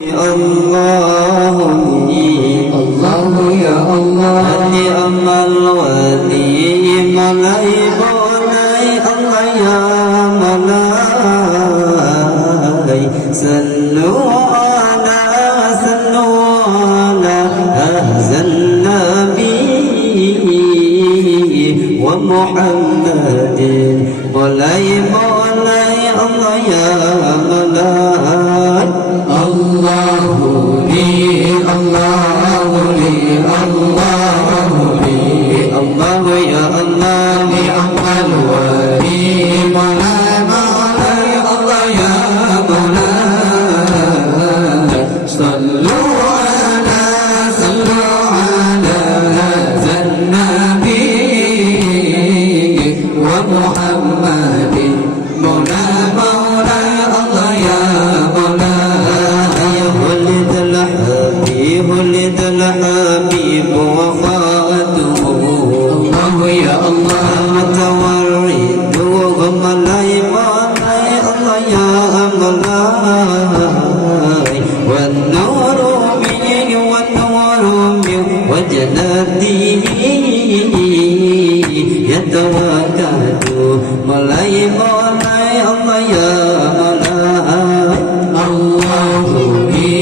الله الله يا الله هدي أما الولي ملاي بولاي الله يا ملاي صلوا على هذا النبي ومحمد مولاي مولاي الله يا ملاي الله لي الله لي الله لي الله يا الله نعم الولي مولاي مولاي الله يا مولاي صلوا على هذا النبي ومحمد مولاي مولاي الله يا ولد الحبيب وفاته الله يا الله متورد وملاي ملاي الله يا ملاي والنور منه والنور من وجنته يتوكد ملاي ملاي الله يا ملاي الله لي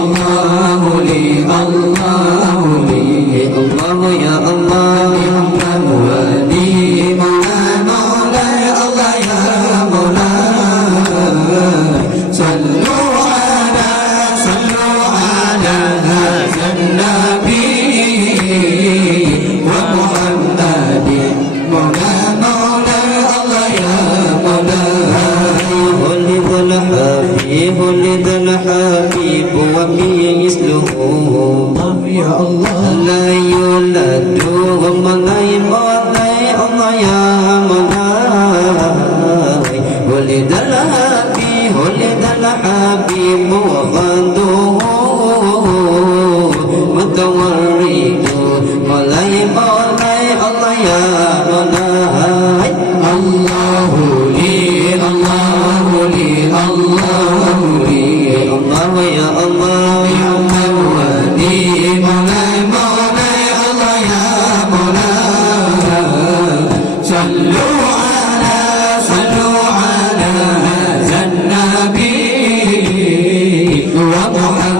الله لي الله لي الله يا الله نعم الولي مولاي مولاي الله يا مولاي صلوا على هذا النبي ومحمد مولاي مولاي الله يا مولاي ولد الحبيب ومثله يا الله لا يولد مولاي مولاي الله يا مولاي ولد الحبيب وغده متورد مولاي مولاي الله يا مولاي الله لي الله لي الله لي الله يا الله نعم الولي مولاي مولاي الله يا مولاي صلوا على هذا النبي ومحمد